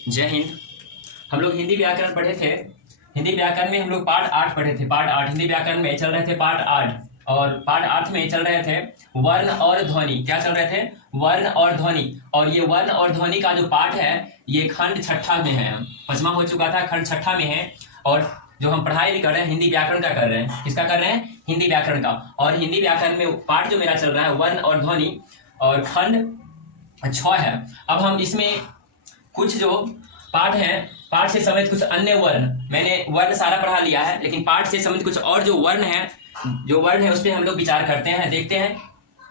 जय हिंद। हम लोग हिंदी व्याकरण पढ़े थे। हिंदी व्याकरण में हम लोग पार्ट 8 पढ़े थे। पार्ट 8 हिंदी व्याकरण में चल रहे थे पार्ट 8, और पार्ट 8 में चल रहे थे वर्ण और ध्वनि। क्या चल रहे थे? वर्ण और ध्वनि। और ये वर्ण और ध्वनि का जो पार्ट है ये खंड छठा में है। पचमा हो चुका था, खंड छठा में है। और जो हम पढ़ाई भी कर रहे हैं हिंदी व्याकरण का कर रहे हैं। किसका कर रहे हैं? हिंदी व्याकरण का। और हिंदी व्याकरण में पार्ट जो मेरा चल रहा है वर्ण और ध्वनि, और खंड 6 है। अब हम इसमें कुछ जो पाठ है, पाठ से संबंधित कुछ अन्य वर्ण, मैंने वर्ण सारा पढ़ा लिया है, लेकिन पाठ से संबंधित कुछ और जो वर्ण है उस पर हम लोग विचार करते हैं, देखते हैं।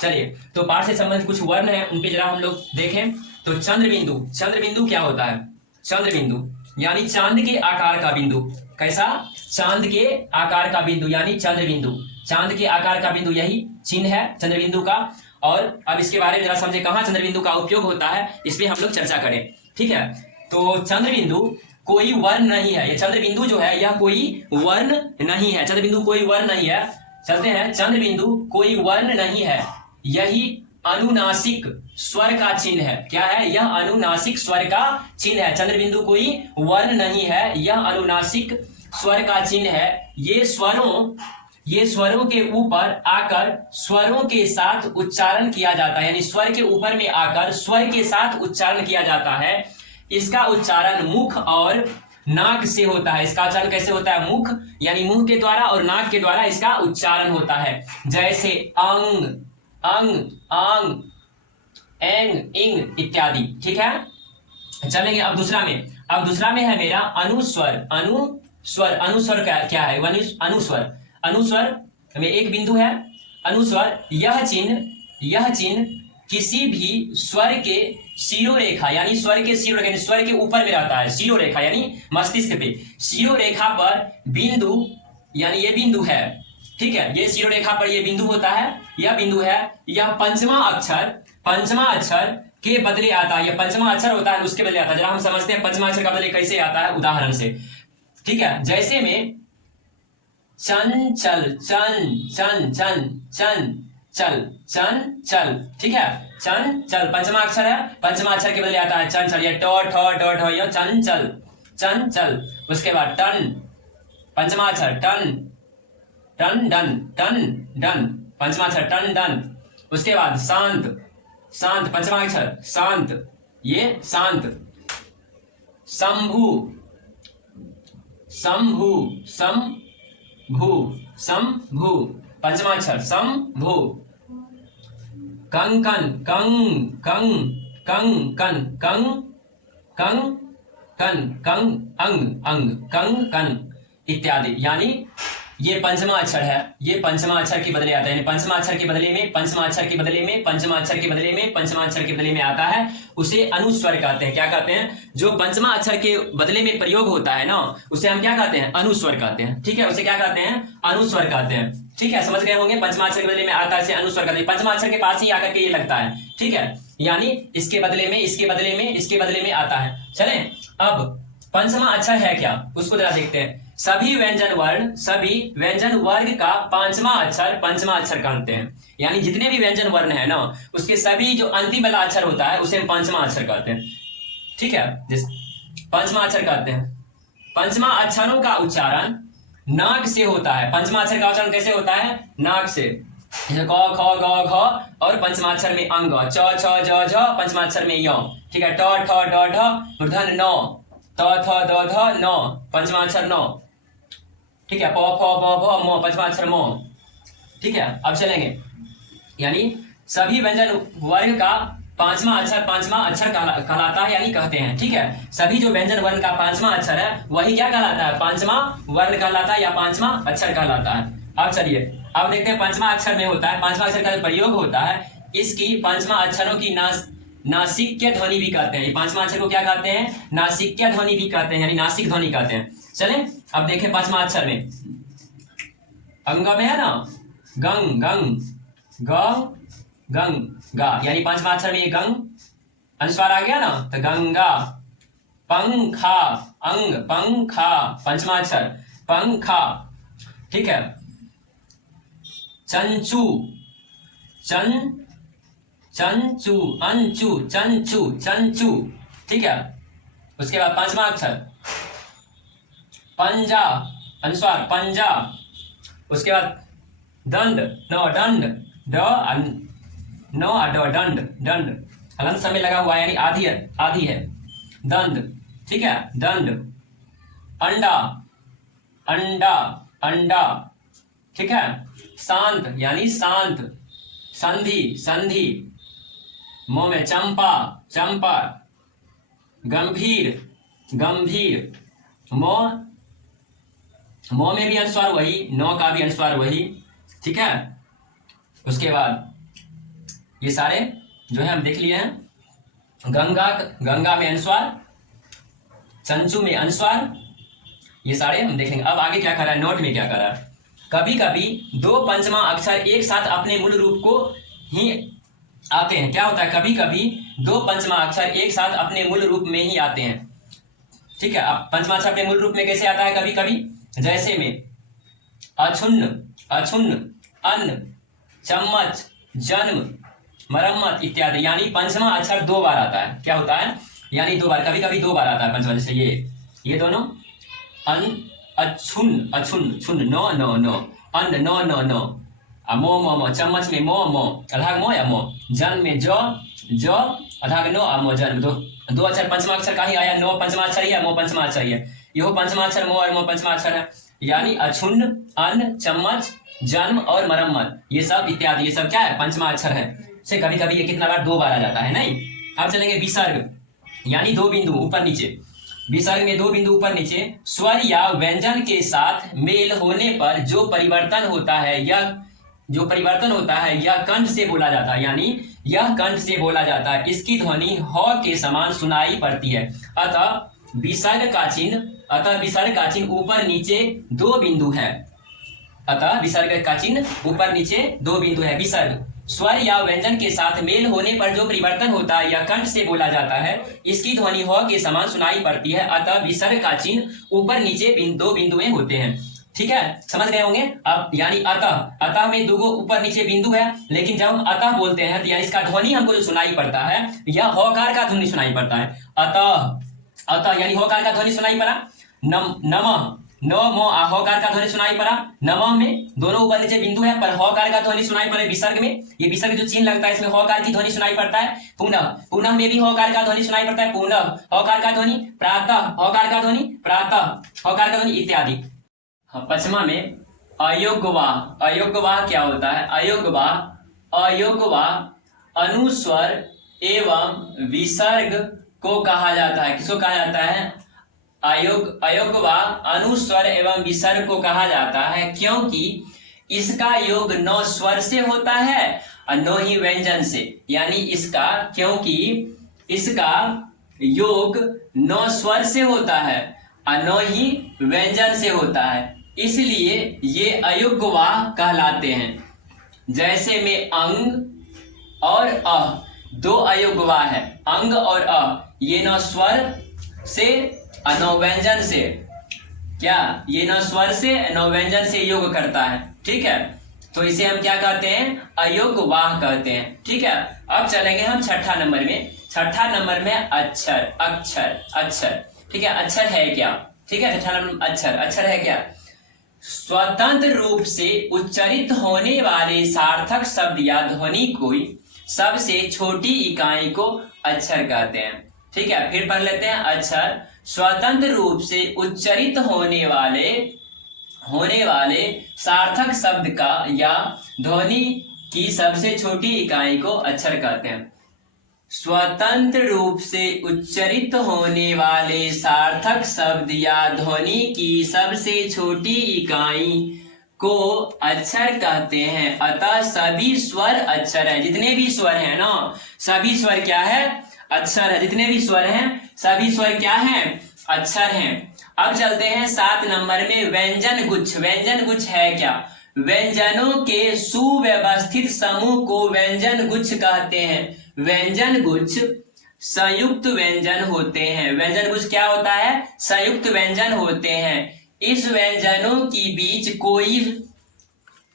चलिए, तो पाठ से संबंधित कुछ वर्ण है उन पे जरा हम लोग देखें। तो चंद्रबिंदु। चंद्रबिंदु क्या होता है? चंद्रबिंदु यानी चांद के आकार का बिंदु। कैसा? चांद के आकार का बिंदु यानी चंद्रबिंदु। चांद के आकार का बिंदु, यही चिन्ह है चंद्रबिंदु का। और अब इसके बारे में जरा समझे, कहाँ चंद्रबिंदु का उपयोग होता है, इस पे हम लोग चर्चा करें। ठीक है, तो चंद्रबिंदु कोई वर्ण नहीं है। ये चंद्रबिंदु जो है यह कोई वर्ण नहीं है। चंद्रबिंदु कोई वर्ण नहीं है। चलते हैं, चंद्रबिंदु कोई वर्ण नहीं है, यही अनुनासिक स्वर का चिन्ह है। क्या है? यह अनुनासिक स्वर का चिन्ह है। चंद्रबिंदु कोई वर्ण नहीं है, यह अनुनासिक स्वर का चिन्ह है। ये स्वरों के ऊपर आकर स्वरों के साथ उच्चारण किया जाता है, यानी स्वर के ऊपर में आकर स्वर के साथ उच्चारण किया जाता है। इसका उच्चारण मुख और नाक से होता है। इसका उच्चारण कैसे होता है? मुख यानी मुंह के द्वारा और नाक के द्वारा इसका उच्चारण होता है। जैसे अंग, अंग, आंग, एंग, इंग इत्यादि। ठीक है, चलेंगे अब दूसरा में। अब दूसरा में है मेरा अनुस्वर। अनुस्वर, अनुस्वर क्या है? अनुस्वर, अनुस्वर में एक बिंदु है। अनुस्वर यह चिन्ह किसी भी स्वर के शिरोरेखा, यानी स्वर के शिरोरेखा यानी स्वर के ऊपर में रहता है। शिरोरेखा यानी मस्तिष्क पे, शिरोरेखा पर बिंदु, यानी ये बिंदु है। ठीक है, ये शिरोरेखा पर ये बिंदु होता है, यह बिंदु है। यह पंचमा अक्षर के बदले आता है। यह पंचमा अक्षर होता है, उसके बदले आता है। जरा हम समझते हैं पंचमा अक्षर का बदले कैसे आता है, उदाहरण से। ठीक है, जैसे में चंचल, चल। ठीक है, चंचल पंचमा अक्षर है, पंचमा अक्षर के बदले आता है चंचल। ये ट ठ ढ ये चंचल। उसके बाद टन, पंचमा अक्षर टन, डन पंचमा अक्षर टन डन। उसके बाद शांत, पंचमा अक्षर शांत, ये शांत। शंभु, पंचमा अक्षर शंभु। कंकन, कंकन इत्यादि। यानी ये पंचमा अक्षर है, ये पंचमा अक्षर के बदले आता है। यानी पंचमा अक्षर के बदले में पंचमा अक्षर के बदले में पंचमा अक्षर के बदले में पंचमा अक्षर के बदले में आता है, उसे अनुस्वर कहते हैं। क्या कहते हैं? जो पंचमा अक्षर के बदले में प्रयोग होता है ना, उसे हम क्या कहते हैं? अनुस्वर कहते हैं। ठीक है, उसे क्या कहते हैं? अनुस्वर कहते हैं। ठीक है, समझ गए होंगे। पंचमा अक्षर के बदले में आता है, इसे अनुस्वर कहते हैं। पंचमा अक्षर के पास ही आकर के ये लगता है। ठीक है, यानी इसके बदले में आता है। चले, अब पंचमा अक्षर है क्या, उसको जरा देखते हैं। सभी व्यंजन वर्ग का पंचमा अक्षर कहते हैं। यानी जितने भी व्यंजन वर्ण है ना, उसके सभी जो अंतिम वाला अक्षर होता है उसे हम पंचमा अक्षर कहते हैं। ठीक है, पंचमा अक्षर कहते हैं। पंचमा अक्षरों का उच्चारण नाक से होता है। पंचमा अक्षर का उच्चारण कैसे होता है? नाक से। क ख ग घ, और पंचमा अक्षर में अंग, च छ ज झ, पंचमा अक्षर में य। ठीक है, ट ठ ड ढ, मूर्धन्य न, त थ द ध न, पंचमा अक्षर न। ठीक है, प फ ब भ म, पंचमा अक्षर म। ठीक है, अब चलेंगे। यानी सभी व्यंजन वर्ग का पांचवा अक्षर कहलाता है, यानी कहते हैं। ठीक है, सभी जो व्यंजन वर्ण का पांचवा अक्षर है वही क्या कहलाता है? पांचवा वर्ण कहलाता है या पांचवा अक्षर कहलाता है। अब चलिए, अब देखते हैं पंचमा अक्षर में होता है, पांचवा अक्षर का प्रयोग होता है, इसकी पंचमा अक्षरों की नासिक्य ध्वनि भी कहते हैं। पांचवा अक्षर को क्या कहते हैं? नासिक्य ध्वनि भी कहते हैं, यानी नासिक ध्वनि कहते हैं। चलें, अब देखें पांचवा अक्षर में। अंग में है ना, गंग, गा, यानी पांचवा अक्षर में गंग अनुस्वार आ गया ना, तो गंगा। पंखा, अंग, पंखा, पंचमा अक्षर पंखा। ठीक है, चंचू, चंचू, चंचू। ठीक है, उसके बाद पांचवा अक्षर पंजा, अनुस्वार पंजा। उसके बाद दंड, नो दंड, दंड, दंड हलंत समय लगा हुआ है यानी आधी है, आधी है, दंड, ठीक है, दंड। अंडा, अंडा, अंडा, ठीक है। शांत यानी शांत, संधि, संधि। मोह में चंपा, चंपा। गंभीर, गंभीर। मोह, मोह में भी अनुस्वार वही, नौ का भी अनुस्वार वही, ठीक है। उसके बाद ये सारे जो है हम देख लिए हैं। गंगा, गंगा में अनुस्वार, चंचू में अनुस्वार, ये सारे हम देखेंगे। अब आगे क्या करा है, नोट में क्या करा है। कभी कभी दो पंचमा अक्षर एक साथ अपने मूल रूप को ही आते हैं। क्या होता है, कभी कभी दो पंचमा अक्षर एक साथ अपने मूल रूप में ही आते हैं, ठीक है। अब पंचमा अक्षर अपने मूल रूप में कैसे आता है, कभी कभी जैसे में अछुन्न, अछुन्न, अन्न, चम्मच, जन्म, मरम्मत इत्यादि। यानी पंचमा अक्षर दो बार आता है। क्या होता है, यानी दो बार, कभी कभी दो बार आता है पंचमा। जैसे ये दोनों अन, अछुन्न, अछुन्न, छुन्न, नो नो नो, अन्न, नो नो नो, मो मो मो, चम्मच में मो मो, अधाग मो या मो, जन्म में जो जो, अधाग नो अमो, जन्म। दो अक्षर पंचमा अक्षर का ही आया, नो पंचमा अक्षर ही है, मो पंचमा अक्षर ही है। यह पंचमा अक्षर मो और मो पंचमा अक्षर है। यानी अछुन्न, अन्न, चम्मच, जन्म और मरम्मत, ये सब इत्यादि, ये सब क्या है, पंचमा अक्षर है। से कभी कभी ये कितना बार, दो बार आ जाता है, नहीं। अब चलेंगे विसर्ग, यानी दो बिंदु ऊपर नीचे। विसर्ग में दो बिंदु ऊपर नीचे। स्वर या व्यंजन के साथ मेल होने पर जो परिवर्तन होता है, यह जो परिवर्तन होता है यह कंठ से बोला जाता है। यानी यह कंठ से बोला जाता है। इसकी ध्वनि ह के समान सुनाई पड़ती है। अतः विसर्ग का चिन्ह, अतः विसर्ग का चिन्ह ऊपर नीचे दो बिंदु है। अतः विसर्ग का चिन्ह ऊपर नीचे दो बिंदु है। विसर्ग स्वर या व्यंजन के साथ मेल होने पर जो परिवर्तन होता है यह कंठ से बोला जाता है। इसकी ध्वनि ह के समान सुनाई पड़ती है। अतः विसर्ग का चिन्ह ऊपर नीचे दो बिंदुएं होते हैं, ठीक है, समझ गए होंगे। अब यानी अतः, अतः में दो ऊपर नीचे बिंदु है, लेकिन जब हम अतः बोलते हैं तो यानी इसका ध्वनि हमको जो सुनाई पड़ता है यह होकार का ध्वनि सुनाई पड़ता है। अतः, अतः यानी होकार का ध्वनि सुनाई पड़ा। नमः, नो मो, होकार का ध्वनि सुनाई पड़ा। नमः में दोनों ऊपर नीचे बिंदु है, पर होकार का ध्वनि सुनाई पड़े। विसर्ग में ये विसर्ग जो चिन्ह लगता है इसमें होकार की ध्वनि सुनाई पड़ता है। पुनः, पुनः में भी होकार का ध्वनि सुनाई पड़ता है। पुनः होकार का ध्वनि, प्रातः होकार का ध्वनि, प्रातः होकार का ध्वनि इत्यादि। पंचमा में अयोग्यवाह, अयोग्यवाह क्या होता है, अयोग्यवाह, अयोग्यवाह अनुस्वर एवं विसर्ग को कहा जाता है। किसको कहा जाता है, अयोग्यवाह अनुस्वर एवं विसर्ग को कहा जाता है, क्योंकि इसका योग नौ स्वर से होता है और नौ ही व्यंजन से। यानी इसका, क्योंकि इसका योग नौ स्वर से होता है और नौ ही व्यंजन से होता है, इसलिए ये अयोग्यवाह कहलाते हैं। जैसे में अंग और अ, दो अयोग्यवाह है, अंग और अ, ये नौ स्वर से और नौ व्यंजन से, क्या ये नौ स्वर से नौ व्यंजन से योग करता है, ठीक है। तो इसे हम क्या कहते हैं, अयोग्यवाह कहते हैं, ठीक है। अब चलेंगे हम छठा नंबर में। छठा नंबर में अक्षर, अक्षर, अक्षर, ठीक है। अक्षर है क्या, ठीक है। छठा नंबर अक्षर, अक्षर है क्या, स्वतंत्र रूप से उच्चारित होने वाले सार्थक शब्द या ध्वनि कोई सबसे छोटी इकाई को अक्षर कहते हैं, ठीक है। फिर पढ़ लेते हैं। अक्षर स्वतंत्र रूप से उच्चारित होने वाले सार्थक शब्द का या ध्वनि की सबसे छोटी इकाई को अक्षर कहते हैं। स्वतंत्र रूप से उच्चारित होने वाले सार्थक शब्द या ध्वनि की सबसे छोटी इकाई को अक्षर कहते हैं। अतः सभी स्वर अक्षर है। जितने भी स्वर हैं ना, सभी स्वर क्या है, अक्षर है। जितने भी स्वर हैं सभी स्वर क्या हैं, अक्षर हैं। अब चलते हैं 7 नंबर में व्यंजन गुच्छ। व्यंजन गुच्छ है क्या, व्यंजनों के सुव्यवस्थित समूह को व्यंजन गुच्छ कहते हैं। व्यंजन गुच्छ संयुक्त व्यंजन होते हैं। व्यंजन गुच्छ क्या होता है, संयुक्त व्यंजन होते हैं। इस व्यंजनों के बीच कोई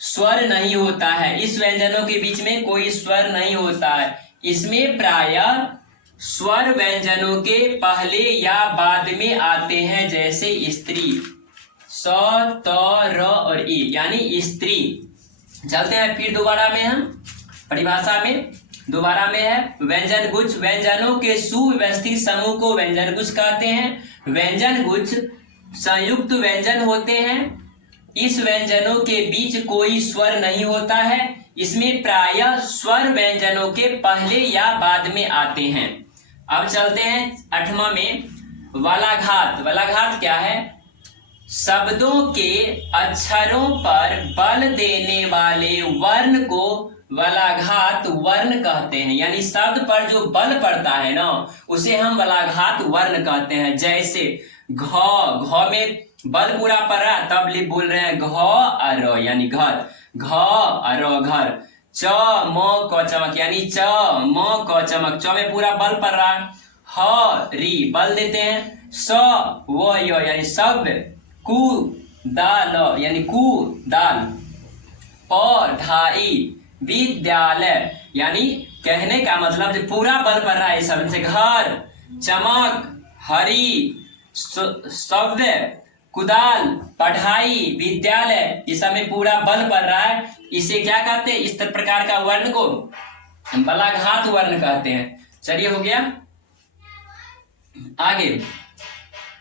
स्वर नहीं होता है। इस व्यंजनों के बीच में कोई स्वर नहीं होता है। इसमें प्रायः स्वर व्यंजनों के पहले या बाद में आते हैं, जैसे स्त्री, स, त, र और ई, यानी स्त्री। चलते हैं फिर दोबारा में, हम परिभाषा में दोबारा में है व्यंजन गुच्छ। व्यंजनों के सुव्यवस्थित समूह को व्यंजन गुच्छ कहते हैं। व्यंजन गुच्छ संयुक्त व्यंजन होते हैं। इस व्यंजनों के बीच कोई स्वर नहीं होता है। इसमें प्रायः स्वर व्यंजनों के पहले या बाद में आते हैं। अब चलते हैं 8वां में, वलाघात। वलाघात क्या है? शब्दों के अक्षरों पर बल देने वाले वर्ण को वलाघात वर्ण कहते हैं। यानी शब्द पर जो बल पड़ता है ना, उसे हम वलाघात वर्ण कहते हैं। जैसे घ में बल पूरा पड़ रहा है, तब बोल रहे हैं घ अर, यानी घर, घ अर घर। च म क चमक, यानी च म क चमक, च में पूरा बल पड़ रहा है। ह री बल देते हैं। स व य, यानी सब। कु दाल, यानी कु दाल। प ढाई विद्यालय, यानी कहने का मतलब पूरा बल पड़ रहा है इस शब्द से। घर, चमक, हरी, सव्य, कुदाल, पढ़ाई, विद्यालय, इस सब में पूरा बल पड़ रहा है। इसे क्या कहते हैं? इस प्रकार का वर्ण को वलाघात वर्ण कहते हैं। चलिए हो गया। आगे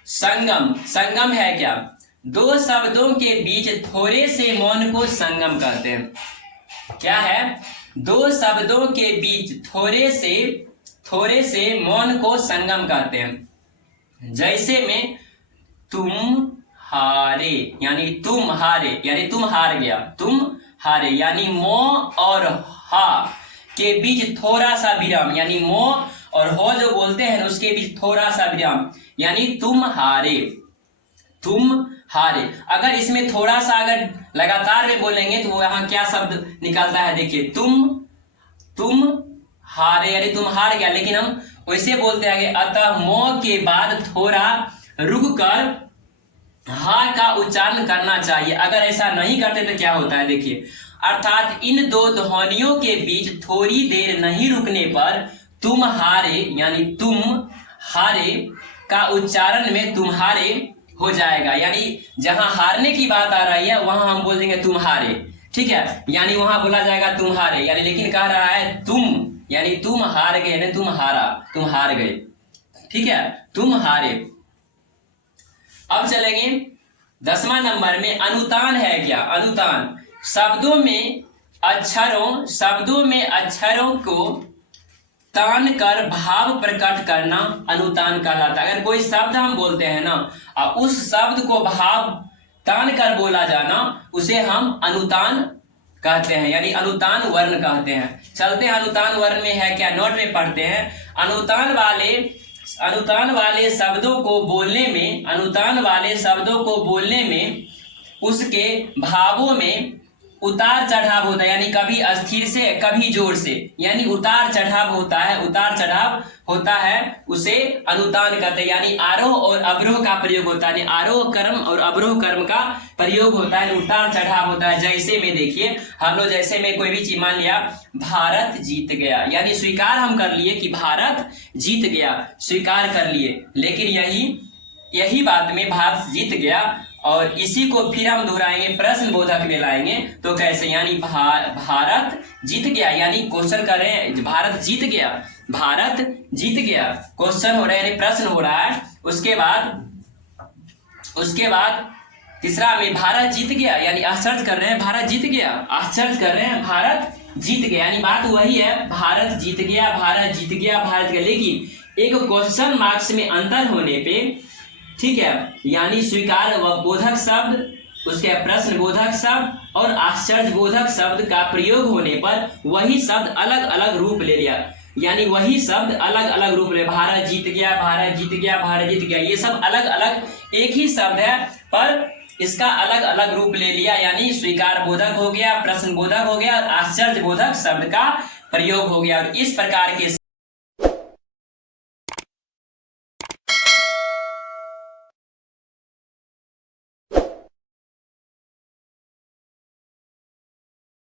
संगम। संगम है क्या? दो शब्दों के बीच थोड़े से मौन को संगम कहते हैं। क्या है? दो शब्दों के बीच थोड़े से मौन को संगम कहते हैं। जैसे में तुम हारे, यानी तुम हारे, यानी तुम हार गया, तुम हारे, यानी मो और हा के बीच थोड़ा सा विराम, यानी मो और हो जो बोलते हैं उसके बीच थोड़ा सा विराम, यानी तुम हारे, तुम हारे। अगर इसमें थोड़ा सा अगर लगातार में बोलेंगे तो वो यहाँ क्या शब्द निकलता है? देखिए, तुम हारे, यानी तुम हार गया। लेकिन हम वैसे बोलते हैं अतः मो के बाद थोड़ा रुक कर हा का उच्चारण करना चाहिए। अगर ऐसा नहीं करते तो क्या होता है? देखिए, अर्थात इन दो ध्वनियों के बीच थोड़ी देर नहीं रुकने पर तुम हारे, यानी तुम हारे का उच्चारण में तुम्हारे हो जाएगा। यानी जहां हारने की बात आ रही है वहां हम बोल देंगे तुम हारे, ठीक है, यानी वहां बोला जाएगा तुम हारे, यानी लेकिन कह रहा है तुम, यानी तुम हार गए, यानी तुम हारा, तुम हार गए, ठीक है, तुम हारे। अब चलेंगे 10वां नंबर में, अनुतान है क्या? अनुतान शब्दों में अक्षरों को तान कर भाव प्रकट करना अनुतान कहलाता है। अगर कोई शब्द हम बोलते हैं ना और उस शब्द को भाव तान कर बोला जाना, उसे हम अनुतान कहते हैं, यानी अनुतान वर्ण कहते हैं। चलते हैं अनुतान वर्ण में है क्या, नोट में पढ़ते हैं। अनुतान वाले शब्दों को बोलने में उसके भावों में उतार चढ़ाव होता है, यानी कभी अस्थिर से कभी जोर से, यानी उतार चढ़ाव होता है, उसे अनुतान कहते हैं। यानी आरोह और अवरोह का प्रयोग होता है, आरोह कर्म और अवरोह कर्म का प्रयोग होता है, उतार चढ़ाव होता है। जैसे में देखिए, हम लोग जैसे में कोई भी चीज मान लिया, भारत जीत गया, यानी स्वीकार हम कर लिए कि भारत जीत गया, स्वीकार कर लिए। लेकिन यही बात में भारत जीत गया और इसी को फिर हम दोहराएंगे, प्रश्न बोधक में लाएंगे, तो कैसे? यानी भारत जीत गया, यानी क्वेश्चन कर रहे हैं, भारत जीत गया, क्वेश्चन हो रहा है, यानी प्रश्न हो रहा है। उसके बाद तीसरा में भारत जीत गया, यानी आश्चर्य कर रहे हैं, भारत जीत गया, आश्चर्य कर रहे हैं, भारत जीत गया, यानी बात वही है, भारत जीत गया, भारत जीत गया, भारत गया। लेकिन एक क्वेश्चन मार्क्स में अंतर होने पे, ठीक है, यानी स्वीकार व बोधक शब्द, उसके प्रश्न बोधक शब्द और आश्चर्य बोधक शब्द का प्रयोग होने पर वही शब्द अलग अलग रूप ले लिया, यानी वही शब्द अलग अलग रूप ले, भारत जीत गया, भारत जीत गया, भारत जीत गया, ये सब अलग अलग एक ही शब्द है पर इसका अलग अलग रूप ले लिया, यानी स्वीकार बोधक हो गया, प्रश्न बोधक हो गया और आश्चर्य बोधक शब्द का प्रयोग हो गया। इस प्रकार के